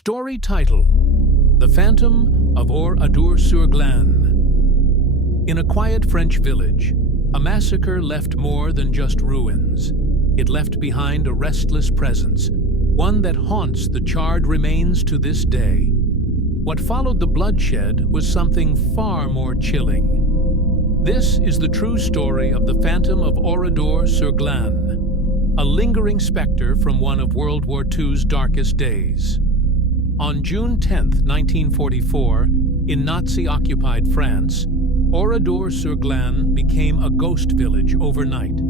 Story title: The Phantom of Oradour-sur-Glane. In a quiet French village, a massacre left more than just ruins. It left behind a restless presence, one that haunts the charred remains to this day. What followed the bloodshed was something far more chilling. This is the true story of the Phantom of Oradour-sur-Glane, a lingering specter from one of World War II's darkest days. On June 10, 1944, in Nazi-occupied France, Oradour-sur-Glane became a ghost village overnight.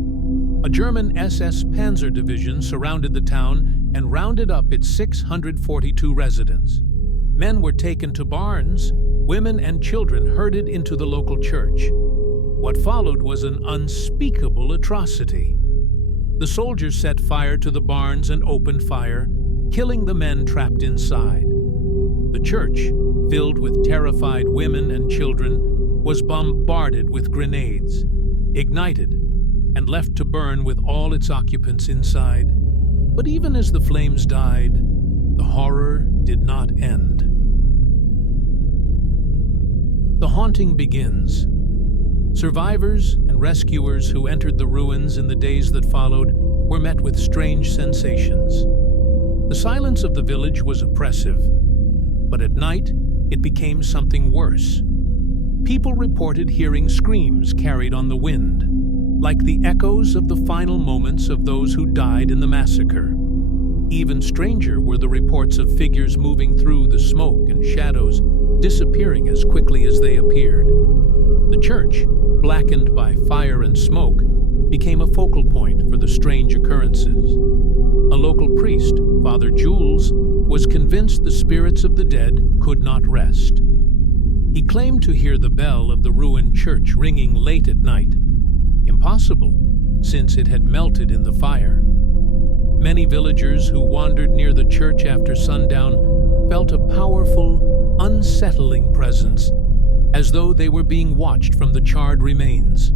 A German SS Panzer division surrounded the town and rounded up its 642 residents. Men were taken to barns, women and children herded into the local church. What followed was an unspeakable atrocity. The soldiers set fire to the barns and opened fire, killing the men trapped inside. The church, filled with terrified women and children, was bombarded with grenades, ignited, and left to burn with all its occupants inside. But even as the flames died, the horror did not end. The haunting begins. Survivors and rescuers who entered the ruins in the days that followed were met with strange sensations. The silence of the village was oppressive, but at night it became something worse. People reported hearing screams carried on the wind, like the echoes of the final moments of those who died in the massacre. Even stranger were the reports of figures moving through the smoke and shadows, disappearing as quickly as they appeared. The church, blackened by fire and smoke, became a focal point for the strange occurrences. A local priest, Father Jules, was convinced the spirits of the dead could not rest. He claimed to hear the bell of the ruined church ringing late at night. Impossible, since it had melted in the fire. Many villagers who wandered near the church after sundown felt a powerful, unsettling presence, as though they were being watched from the charred remains.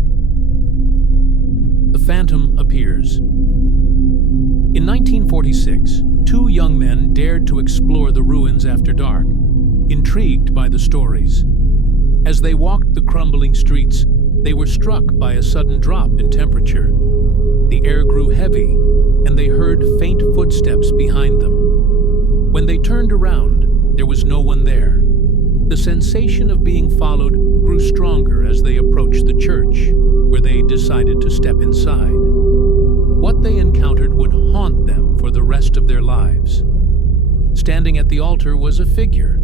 The phantom appears. In 1946, two young men dared to explore the ruins after dark, intrigued by the stories. As they walked the crumbling streets, they were struck by a sudden drop in temperature. The air grew heavy, and they heard faint footsteps behind them. When they turned around, there was no one there. The sensation of being followed grew stronger as they approached the church, where they decided to step inside. What they encountered would haunt them for the rest of their lives. Standing at the altar was a figure,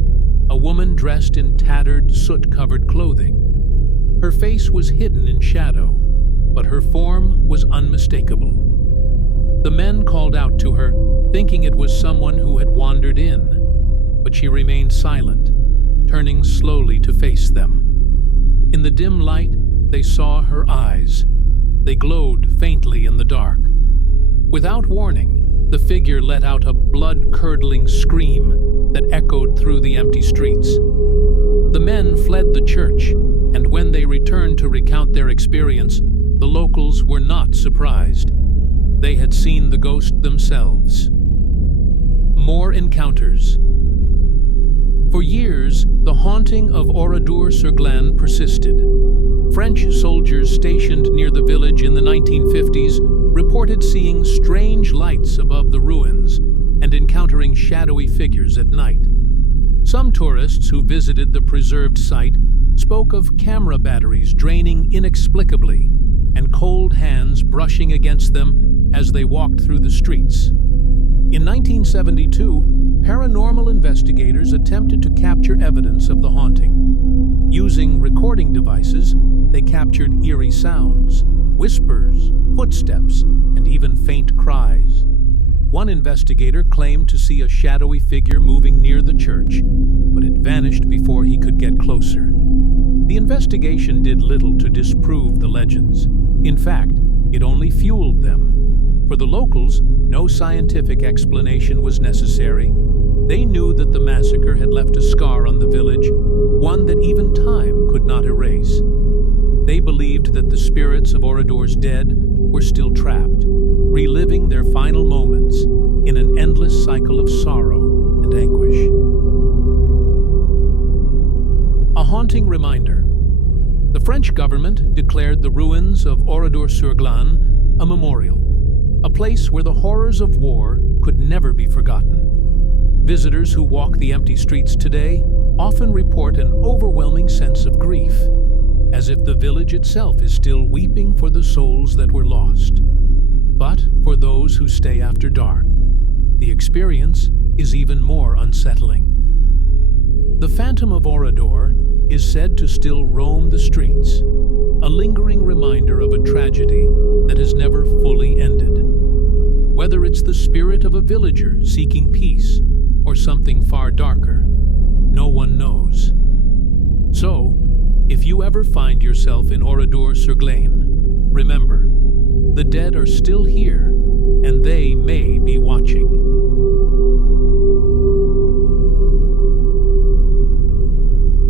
a woman dressed in tattered, soot-covered clothing. Her face was hidden in shadow, but her form was unmistakable. The men called out to her, thinking it was someone who had wandered in, but she remained silent, turning slowly to face them. In the dim light, they saw her eyes. They glowed faintly in the dark. Without warning, the figure let out a blood-curdling scream that echoed through the empty streets. The men fled the church, and when they returned to recount their experience, the locals were not surprised. They had seen the ghost themselves. More encounters. For years, the haunting of Oradour-sur-Glane persisted. French soldiers stationed near the village in the 1950s reported seeing strange lights above the ruins and encountering shadowy figures at night. Some tourists who visited the preserved site spoke of camera batteries draining inexplicably and cold hands brushing against them as they walked through the streets. In 1972, paranormal investigators attempted to capture evidence of the haunting. Using recording devices, they captured eerie sounds, whispers, footsteps, and even faint cries. One investigator claimed to see a shadowy figure moving near the church, but it vanished before he could get closer. The investigation did little to disprove the legends. In fact, it only fueled them. For the locals, no scientific explanation was necessary. They knew that the massacre had left a scar on the village, one that even time could not erase. They believed that the spirits of Oradour's dead were still trapped, reliving their final moments in an endless cycle of sorrow and and anguish. A haunting reminder. The French government declared the ruins of Oradour-sur-Glane a memorial, a place where the horrors of war could never be forgotten. Visitors who walk the empty streets today often report an overwhelming sense of grief, as if the village itself is still weeping for the souls that were lost. But for those who stay after dark, the experience is even more unsettling. The Phantom of Oradour is said to still roam the streets, a lingering reminder of a tragedy that has never fully ended. Whether it's the spirit of a villager seeking peace or something far darker, no one knows. So, if you ever find yourself in Oradour-sur-Glane, remember, the dead are still here, and they may be watching.